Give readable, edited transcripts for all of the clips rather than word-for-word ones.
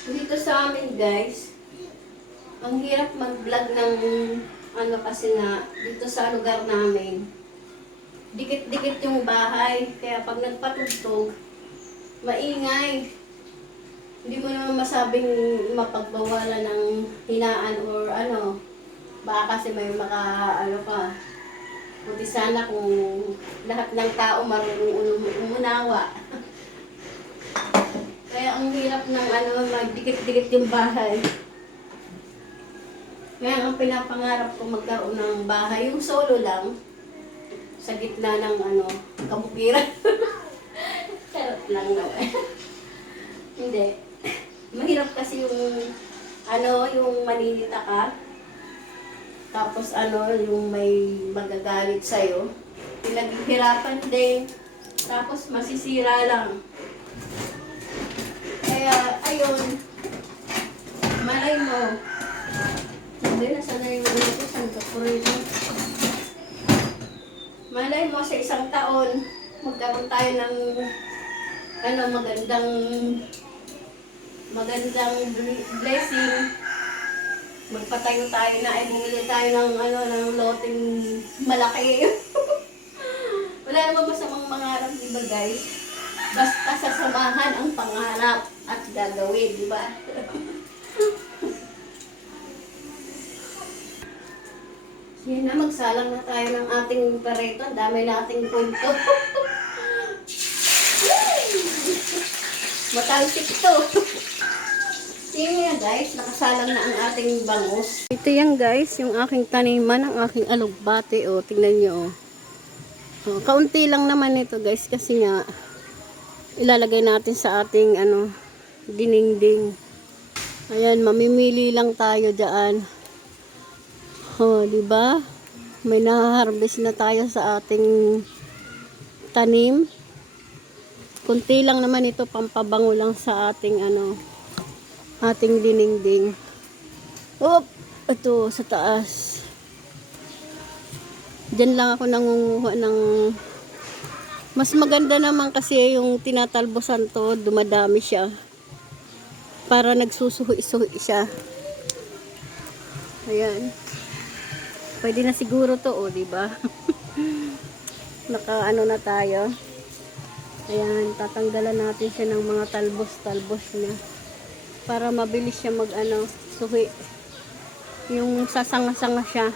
Dito sa amin guys, ang hirap mag-vlog ng ano kasi nga, dito sa lugar namin, dikit-dikit yung bahay. Kaya pag nagpatugtog, maingay. Hindi mo naman masabing mapagbawalan ng hinaan or ano. Baka kasi may ano pa. Buti sana kung lahat ng tao marunong umunawa. Kaya ang hirap ng ano, magdikit-dikit yung bahay. Kaya ang pinapangarap ko magkaroon ng bahay, yung solo lang, sa gitna ng ano, kabukiran. Charot lang naman. Hindi. Mahirap kasi yung ano, yung maninita ka. Tapos ano, yung may magagalit sa'yo. Pinaghihirapan din. Tapos masisira lang. Kaya, ayun. Malay mo. Sabi, nasa na yung ulo ko, saan ka po rin. Malay mo, sa isang taon, magkaroon tayo ng ano, magandang blessing. Magpatayo tayo na ay bumili tayo ng ano, ng loteng malaki. Wala namang masamang mangarap, di ba guys? Basta sasamahan ang pangarap at gagawin, di ba? Sige na, magsalang na tayo ng ating pareto. Ang dami nating punto. Matalsik to. Sige nga guys, nakasalang na ang ating bangus. Ito yan guys, yung aking taniman, ang aking alugbate. O, tingnan nyo. O, kaunti lang naman ito guys, kasi nga ilalagay natin sa ating ano, dinding. Ayan, mamimili lang tayo dyan. O, di ba? May naharvest na tayo sa ating tanim. Kunti lang naman ito, pampabango lang sa ating ano, ating dinding. Oop, ito sa taas. Diyan lang ako nangunguha ng mas maganda naman kasi yung tinatalbosan to, dumadami siya. Para nagsusuhi-suhi siya. Ayan. Pwede na siguro to, oh, di ba? Naka-ano na tayo. Ayan, tatanggalan natin siya ng mga talbos-talbos niya. Para mabilis siya mag-ano, suhi. Yung sasanga-sanga siya.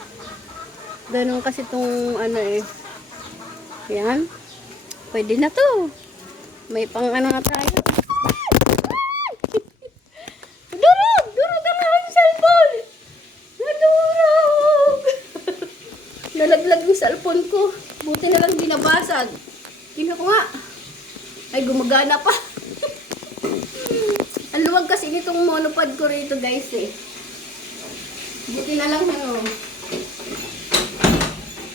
Ganun kasi tong ano eh. Ayan. Pwede na to. May pang ano na tayo. Durog! Durog ang aking cellphone! Nadurog! Nalaglag yung cellphone ko. Buti na lang binabasag. Tingnan ko nga. Ay, gumagana pa. Ang luwag kasi nitong monopod ko rito guys eh. Buti na lang ano.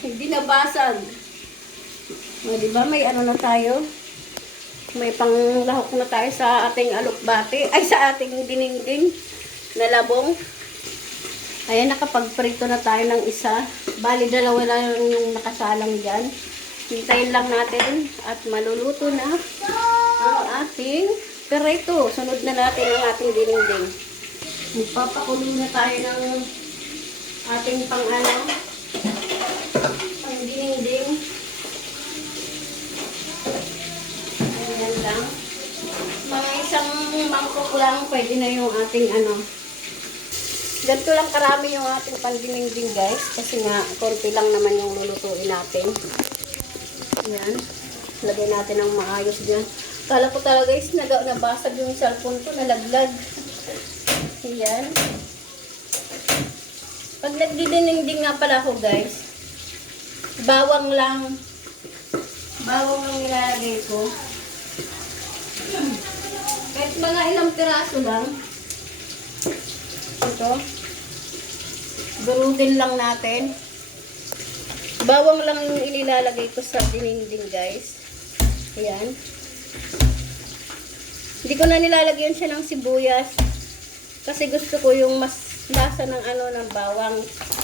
Hindi nabasag. O, diba may ano na tayo? May panglahok na tayo sa ating alukbate. Ay, sa ating dininding na labong. Ayan, nakapagprito na tayo ng isa. Bali, dalawa lang yung nakasalang dyan. Hintayin lang natin at maluluto na ang ating perito. Sunod na natin ang ating dininding. Magpapakulo na tayo ng ating pang-ano, pang-dininding. Ayan lang. Mga isang mangkok lang, pwede na yung ating ano. Ganito lang karami yung ating pang-dininding guys. Kasi nga, konti lang naman yung lulutuin natin. Ayan. Lagay natin ng maayos dyan. Kala ko talaga guys, nabasag yung cellphone ko, nalaglag. Ayan. Pag nagdidinding nga pala ako guys, bawang lang nilalagay ko. Kahit mga ilang piraso lang. Ito. Durugin lang natin. Bawang lang yung inilalagay ko sa dinding guys. Ayan. Hindi ko na nilalagyan siya ng sibuyas. Kasi gusto ko yung mas lasa ng ano ng bawang.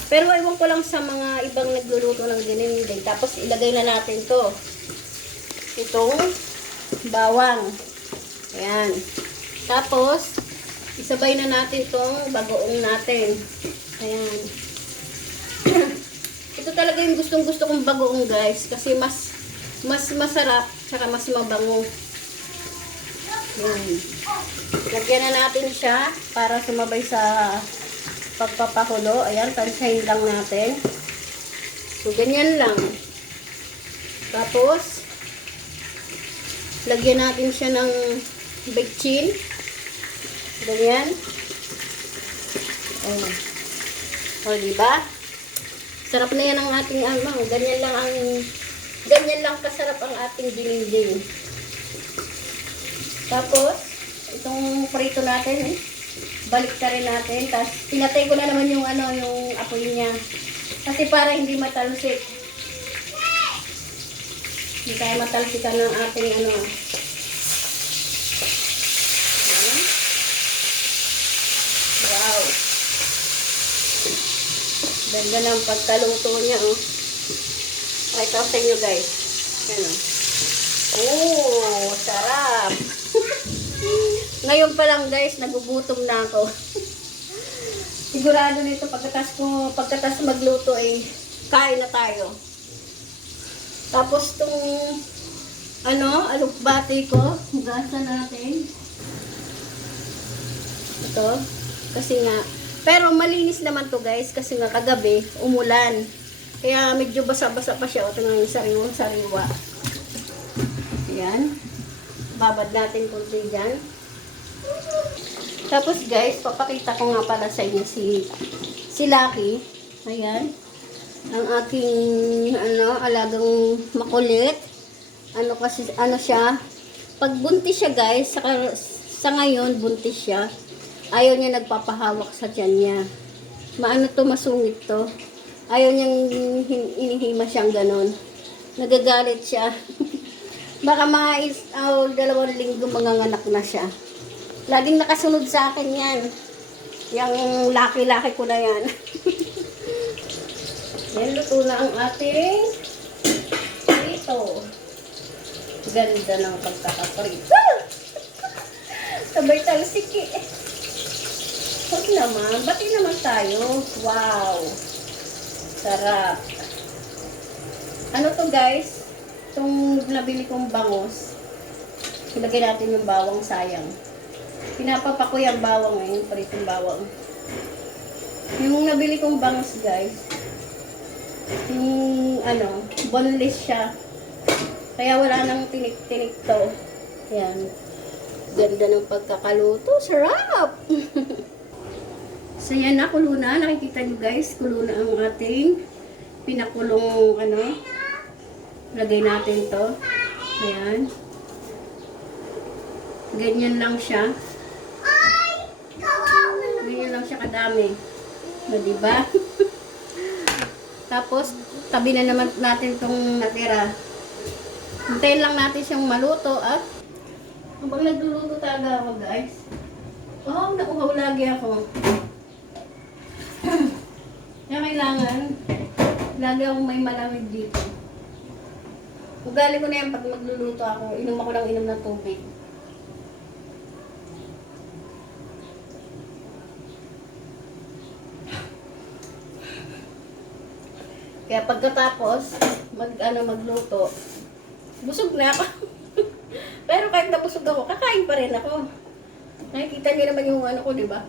Pero ewan ko lang sa mga ibang nagluluto ng dinding. Tapos ilagay na natin to. Itong bawang. Ayan. Tapos Isabay na natin tong bagoong natin. Ayan. Ito talaga yung gustong-gusto kong bagoong, guys. Kasi mas masarap, tsaka mas mabango. Ayan. Lagyan na natin siya para sumabay sa pagpapakulo. Ayan, tansahin lang natin. So, ganyan lang. Tapos, lagyan natin siya ng bechin. Ganyan. Oh. O, diba? Sarap na yan ang ating ano. Ganyan lang kasarap ang ating dinding. Tapos, itong prito natin, balik ka rin natin. Tapos, pinatay ko na naman yung apoy niya. Kasi para hindi matalsik. Hindi tayo matalsikan ng ating Ayan. Wow. Ganda ng pagkaluto niya, oh. Okay, ito sa inyo, guys. Ayan, oh. Sarap. Ngayon pa lang, guys, nagugutom na ako. Sigurado nito pagkatas magluto kain na tayo. Tapos tong alukbati ko, hugasan natin. Ito, kasi nga, pero malinis naman to, guys, kasi nga kagabi umulan. Kaya medyo basa-basa pa siya. Ito nga yung sariwang-sariwa. Ayan. Babad natin kunti dyan. Tapos, guys, papakita ko nga pala sa inyo si Lucky. Ayan. Ang aking alagang makulit. Kasi siya. Pag buntis siya, guys, sa ngayon buntis siya. Ayaw niya nagpapahawak sa tiyan niya. Masungit to. Ayaw niyang inihima siyang ganon. Nagagalit siya. Baka mga 2 linggo manganganak na siya. Laging nakasunod sa akin yan. Yung laki-laki ko na yan. Yan, luto na ang ating prito. Ganda ng pagkakaprito. Sabay talsiki. Huwag naman. Bati naman tayo. Wow. Sarap. Ano to, guys? Itong nabili kong bangus. Ilagay natin yung bawang, sayang. Pinapapa ko yung bawang yung pritong bawang. Yung nabili kong bangus, guys, yung boneless siya. Kaya wala nang tinik-tinik to. Ayan. Ganda ng pagkakaluto. Sarap! So yan na, kulo na. Nakikita nyo, guys, kulo na ang ating pinakulong lagay natin to. Ayan. Ganyan lang siya. Ganyan lang siya kadami. Diba? Tapos, tabi na naman natin itong natira. Hintayin lang natin siyang maluto at habang nagluluto talaga ako, guys. Oh, nauhaw lagi ako. Kaya kailangan lagi akong may malamig dito. Ugali ko na yan pag magluluto ako. Inom ako ng inom ng tubig. Kaya pagkatapos magluto, busog na ako. Pero kahit nabusog ako, kakain pa rin ako. Nakikita niyo naman yung ko, di ba?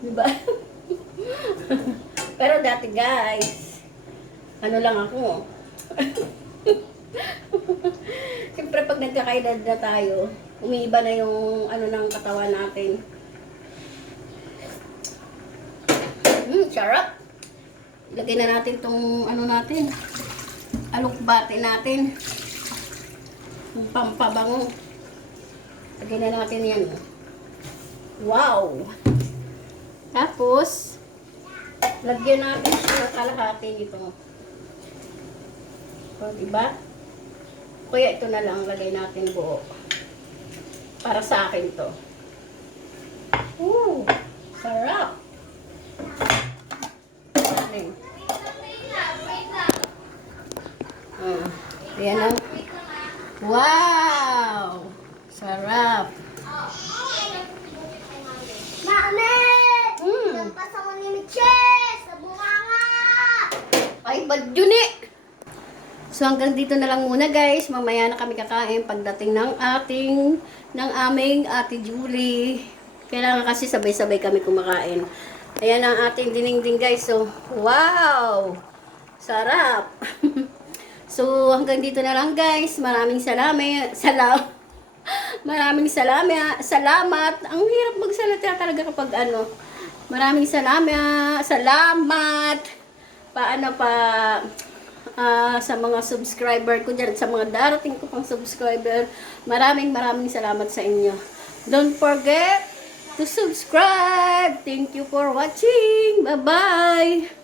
Di ba? Pero dati, guys, lang ako. Siyempre pag nagkakaedad na tayo, umiiba na yung ng katawan natin. Sarap. Ilagay na natin tong natin. Alukbati natin. Yung pampabango. Lagay na natin yan. Wow! Tapos, lagyan natin siya ng kalahati nito. O, diba? Kaya ito na lang, lagay natin buo. Para sa akin to. Sarap! Ayan ang. Wow! Sarap! Juni! So hanggang dito na lang muna guys. Mamaya na kami kakain pagdating ng aming Ate Julie. Kailangan kasi sabay-sabay kami kumakain. Ayan ang ating dinengding guys. So, wow! Sarap! So hanggang dito na lang guys. Maraming salamat. Maraming salamat. Ang hirap magsalita talaga kapag ano. Maraming salamat. Paano pa sa mga subscriber ko dyan, sa mga darating ko pang subscriber. Maraming salamat sa inyo. Don't forget to subscribe. Thank you for watching. Bye-bye.